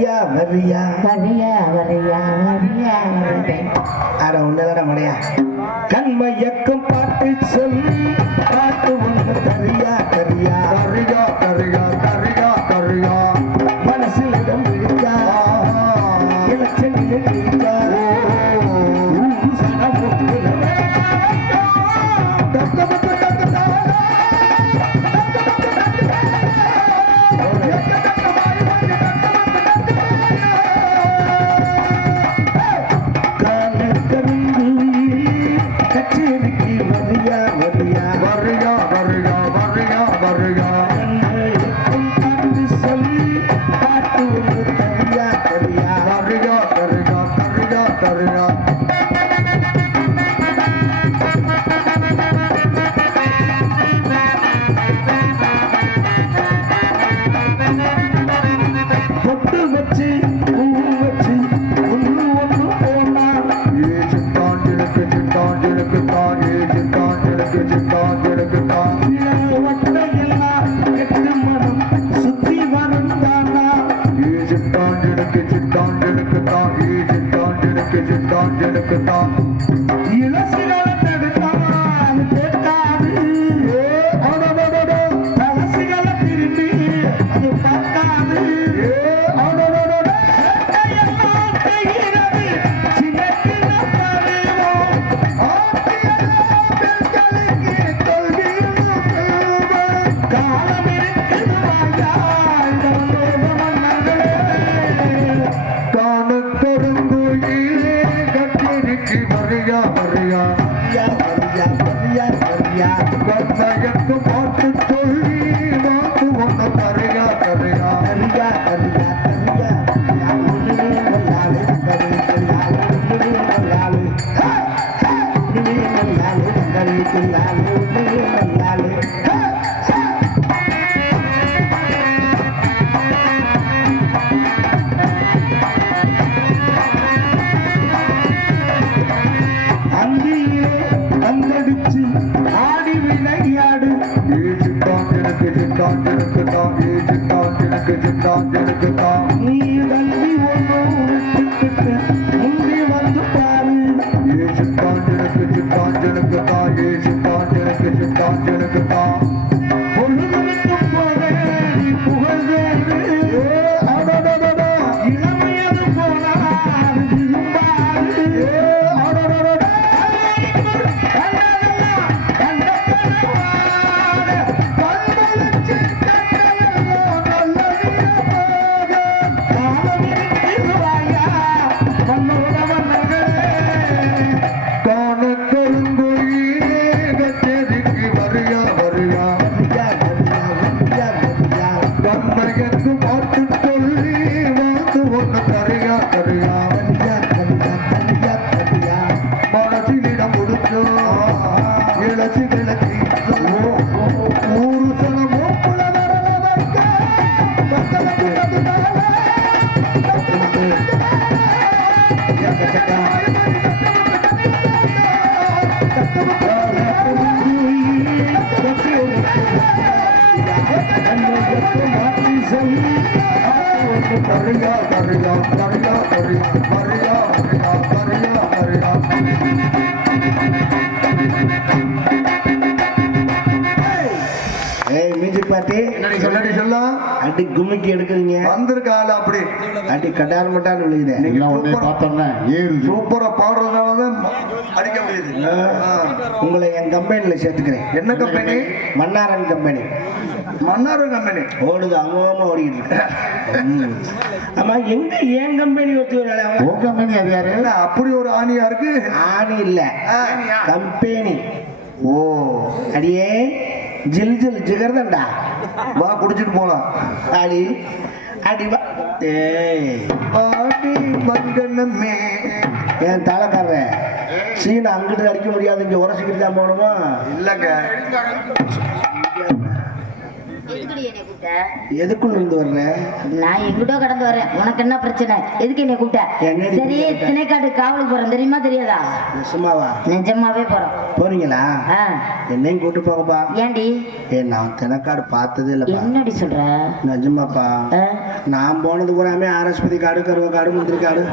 வரியா வரியா வரியா வரியா வரியா அட ஒண்ணுதான மடையா கண்மயக்கம் பாட்டு சொல்லி பாட்டு ஒண்ணு தரியா தரியா கரியா கரியா கரியா கரியா மனசில் இடம் இருக்கா இலச்சனில் இருக்கா அடி கும்மிக்கு எடுக்கிறீங்க வந்திருக்காள் அப்படி அடி கட்டார் மட்டான்னு விழுகுது சூப்பரா பாடுறதுனாலதான் அடிக்க முடியுது. உங்களை என் கம்பெனில சேர்த்துக்கிறேன். என்ன company? Mannaran company. Mannaran company ஓடுது, அங்கோமா ஓடிக்கிட்டு இருக்கு. ஆமா, எங்க ஏன் கம்பெனி வச்சு கம்பெனி அது யாரு? அப்படி ஒரு ஆணியா இருக்கு. ஆணி இல்ல, கம்பெனி. ஓ அடியே ஜில் ஜில் ஜிகர்தண்டா, வா குடிச்சிட்டு போலாம். அடி அடி வா. ஆடி மங்கனமே என் தலைக்கார சீனை அங்கிட்டு அடிக்க முடியாது, இங்க உரசிக்கிட்டு தான் போகணுமா? இல்லங்க எதுக்குடி என்னை கூப்பிட்ட? எதுக்குள்ள இருந்து வர்ற? நான் எங்கிட்டோ கடந்து வரேன். உனக்கு என்ன பிரச்சனை? எதுக்கு என்னை கூப்பிட்ட? என்னடி சரி, கூப்பிட்ட? திணைக்காட்டு காவலுக்கு போறோம், தெரியுமா தெரியாதா? சும்மாவா? நிஜமாவே போறோம். போறீங்களா? ஆ. என்னையும் கூட்டு போங்கப்பா. ஏண்டி? நான் தினக்காடு பார்த்ததே இல்லப்பா. என்னடி சொல்ற? நிஜமாப்பா. ஆ? நான் போனது பூராமே ஆரஸ்பதி காடு, கருவ காடு, முந்திரி காடு.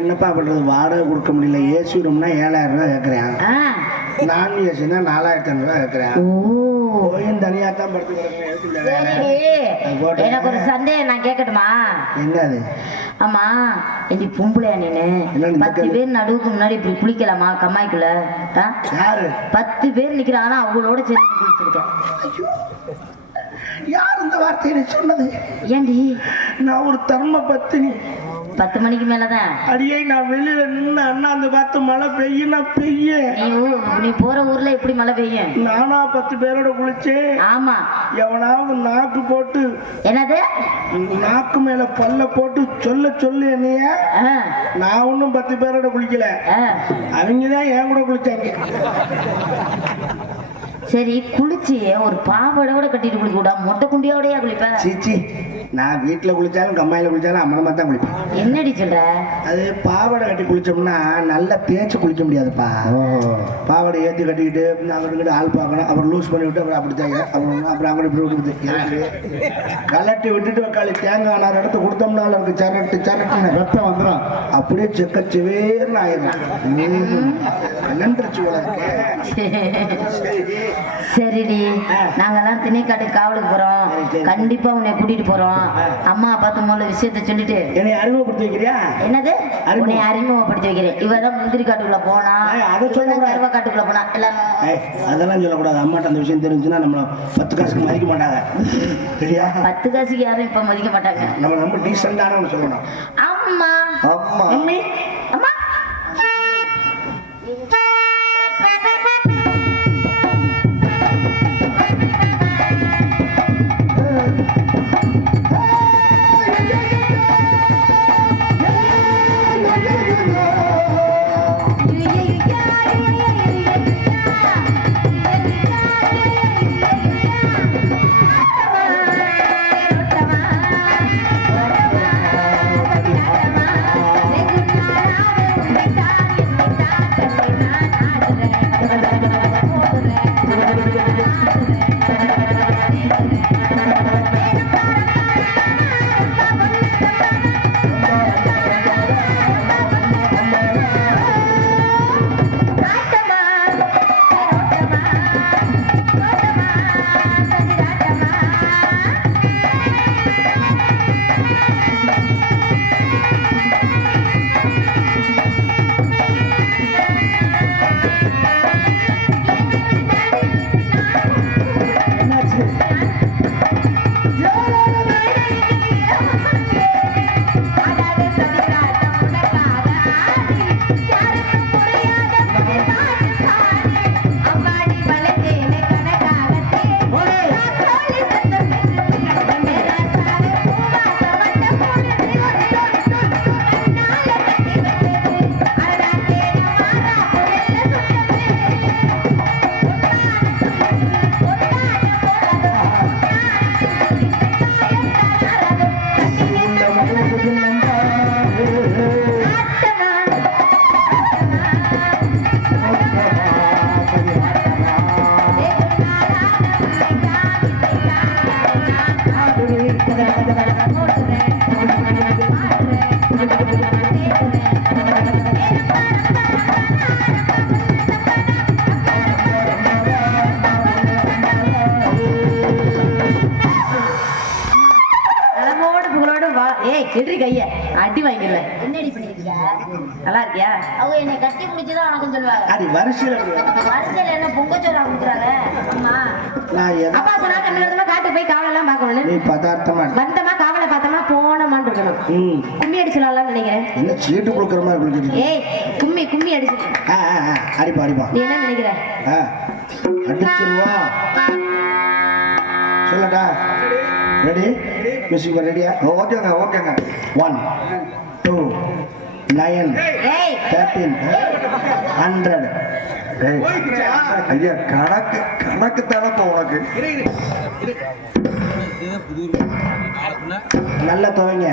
என்னப்பா பண்றது? வாடகை கொடுக்க முடியல. ஏசி ரூம்னா 7000 ரூபாய் கேட்குறேன். ஆ. நான் ஏசினா 4500 ரூபாய் கேட்குறேன். ஓ. கோயும் தனியா தான் படுத்து கிடக்குறேன். எதுக்கு இந்த வேலை? சரிடி, எனக்கு ஒரு சந்தேகம், நான் கேட்கட்டுமா? என்னது? ஆமா, என்னடி பொம்பளையா நீனு? என்ன இந்த 10 பேர் நடுவுக்கு முன்னாடி இப்படி குளிக்கலாமா கம்மாய்க்குள்ள? ஆ? யாரு? 10 பேர் நிக்கிறாங்கன்னா அவங்களோட சேர்ந்து குளிச்சிருக்கேன். யார் இந்த வார்த்தையை சொன்னது? ஏண்டி? நான் ஒரு தர்ம பத்தினி. 10 மணிக்கு மேலதான் அடியே நான் வெளியில நின்று அண்ணா அந்த பார்த்து மழை பெய்யுனா பெய்ய. நீ போற ஊர்ல எப்படி மழை பெய்யும்? நானா 10 பேரோட குளிச்சேன். ஆமா. எவனாவது நாக்கு போட்டு, என்னது? நாக்கு மேல பல்ல போட்டு சொல்லு என்னைய. ஆ. நான் ஒன்னும் 10 பேரோட குளிக்கல. ஆ. அவங்கதான் என் கூட குளிச்சாங்க. சரி, குளிச்சு ஒரு பாவாடோட கட்டிட்டு குளிக்க கூடா, மொட்டை குண்டியோடயா குளிப்ப? சீச்சி, நான் வீட்டுல குளிச்சாலும் கம்மாயில குளிச்சாலும் அம்மனமா தான் குளிப்பேன். என்னடி சொல்ற? அது பாவாடை கட்டி குளிச்சோம்னா நல்லா தேய்ச்சி குளிக்க முடியாதுப்பா. பாவாடை ஏற்றி கட்டிக்கிட்டு அவர்கிட்ட ஆள் பார்க்கணும், அப்புறம் லூஸ் பண்ணி விட்டு அப்புறம் அப்படி தாங்க, அப்புறம் அவங்க இப்படி விட்டுருது. கலட்டி விட்டுட்டு காலி தேங்காய் நார் எடுத்து கொடுத்தோம்னா அவருக்கு சரட்டு ரத்தம் வந்துடும். அப்படியே செக்க சிவேர்னு ஆயிடும். நன்றிச்சு சரிடி, நாங்கெல்லாம் திணைக்காட்டு காவலுக்கு போறோம். கண்டிப்பா உன்னை கூட்டிட்டு போறோம். அம்மா பார்த்து முதல்ல விஷயத்த சொல்லிட்டு என்னை அறிமுகப்படுத்தி வைக்கிறியா? என்னது? உன்னை அறிமுகப்படுத்தி வைக்கிறேன். இவதான் முந்திரி காட்டுக்குள்ள போனா, அதை சொல்ல கருவ காட்டுக்குள்ள போனா எல்லாரும். அதெல்லாம் சொல்லக்கூடாது. அம்மாட்ட அந்த விஷயம் தெரிஞ்சுன்னா நம்மள 10 காசுக்கு மதிக்க மாட்டாங்க. சரியா? 10 காசுக்கு யாரும் இப்ப மதிக்க மாட்டாங்க. நம்ம ரொம்ப டீசெண்டான சொல்லணும். அம்மா அம்மா மம்மி அம்மா கெடுறி கைய அடி வாங்கிடல. என்னடி பண்ணிருக்கியா? நல்லா இருக்கியா? அவங்க என்னை கட்டி பிடிச்சதான் உனக்கும் சொல்லுவாங்க. அடி வரிசையில் வரிசையில என்ன பொங்கச்சோரா கொடுக்குறாங்க? அம்மா நான் அப்பா சொன்னா தமிழகத்துல காட்டு போய் காவலெல்லாம் பார்க்கணும். நீ பதார்த்தமா வந்தமா காவலை பார்த்தோமா போனோமான்னு இருக்கணும். கும்மி அடிச்சலாம்னு நினைக்கிறேன். என்ன சீட்டு கொடுக்குற மாதிரி கொடுக்குறீங்க? ஏய் கும்மி அடிச்சு. அடிப்பா நீ என்ன நினைக்கிற? அடிச்சிருவா. சொல்லட்டா? ரெடி? மியூசிக் ரெடியா? ஓகேங்க ஓகேங்க. 1 2 9 ஏய் 13 100 ஏய், ஐயா கணக்கு தானப்பா உனக்கு. நல்ல துவைங்க.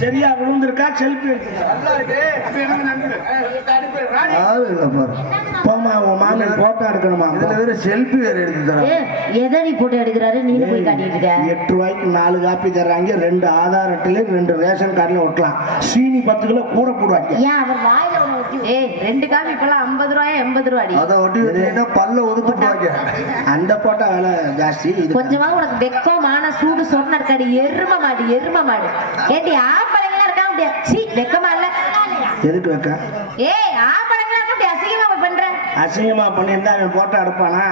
சரியா விழுந்திருக்கா செல்ஃபி போமா உன் மாமன் போட்டோ எடுக்கணுமா இதுல வேற செல்ஃபி வேற எடுத்து தரேன். எதடி போட்டோ எடுக்கிறாரு நீ போய் காட்டிட்டு இருக்க 8 ரூபாய்க்கு 4 காப்பி தர்றாங்க, 2 ஆதார் அட்டையில 2 ரேஷன் கார்டுல ஒட்டலாம். சீனி 10 கிலோ கூட போடுவாங்க. ஏன் அவர் வாயில ஒண்ணு ஊத்தி 2 காப்பி இப்பெல்லாம் 50 ரூபாயா 80 ரூபாடி. அத ஒட்டி வச்சீங்கன்னா பல்ல ஒதுக்குவாங்க. அந்த போட்டோ விலை ஜாஸ்தி. இது கொஞ்சமா உனக்கு வெக்கமான சூடு சொன்ன இருக்காடி. எரும மாடு ஏண்டி ஆம்பளைங்களா இருக்கா முடியா? சீ வெக்கமா இல்ல. எதுக்கு வைக்க? ஆம்பளைங்களா இருக்க முடியா? அசிங்கமா பண்ற. அசிங்கமா பண்ணியிருந்தா அவன் போட்டோ எடுப்பானா?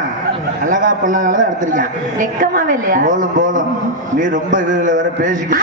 அழகா பண்ணனாலதான் எடுத்திருக்கான். வெக்கமாவே இல்லையா? போலும் நீ ரொம்ப இதுல வேற பேசிக்க.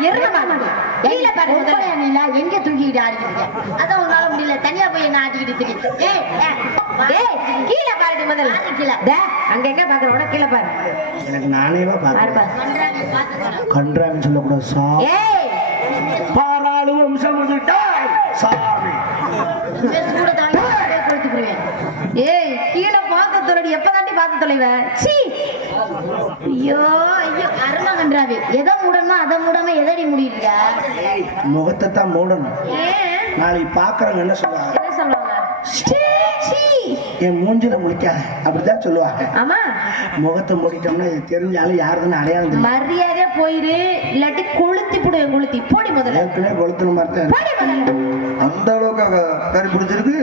மாடு எருமை மாடு கீழே பாரு முதல்ல நீல எங்க தூக்கிட்டு ஆடிக்கிட்டு அதான் உன்னால முடியல தனியா போய் என்ன ஆடிக்கிட்டு இருக்கு ஏய் கீழே பாருடி முதல்ல கீழே அங்க எங்க பாக்குற உன கீழே பாரு எனக்கு நானேவா பாக்குறேன் கன்றாவின்னு சொல்லக்கூடாது சார் ஏய் பாராளு வம்சம் சாமி கூட தாங்கி கொடுத்து போடுவேன் ஏய் கீழே பார்த்து தொலைடி எப்பதாண்டி பார்த்து தொலைவேன் சீ ஐயோ ஐயோ அருமா கன்றாவி எதை மூடணும் அதை மூடாம எதடி முடியிருக்க முகத்தை தான் மூடணும் நாளைக்கு பாக்குறவங்க என்ன சொல்லுவாங்க என்ன சொல்லுவாங்க என் மூஞ்சில முழிக்காத அப்படிதான் சொல்லுவாங்க ஆமா முகத்தை மூடிட்டோம்னா இது தெரிஞ்சாலும் யாருன்னு அடையாளம் தெரியும் மரியாதையா போயிரு இல்லாட்டி கொளுத்தி போடுவேன் கொளுத்தி போடி முதல்ல ஏற்கனவே கொளுத்துன மாதிரி தான் போடி முதல்ல அந்த அளவுக்கு கறி பிடிச்சிருக்கு.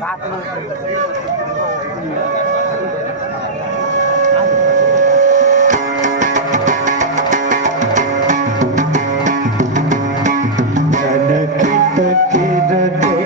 காத்து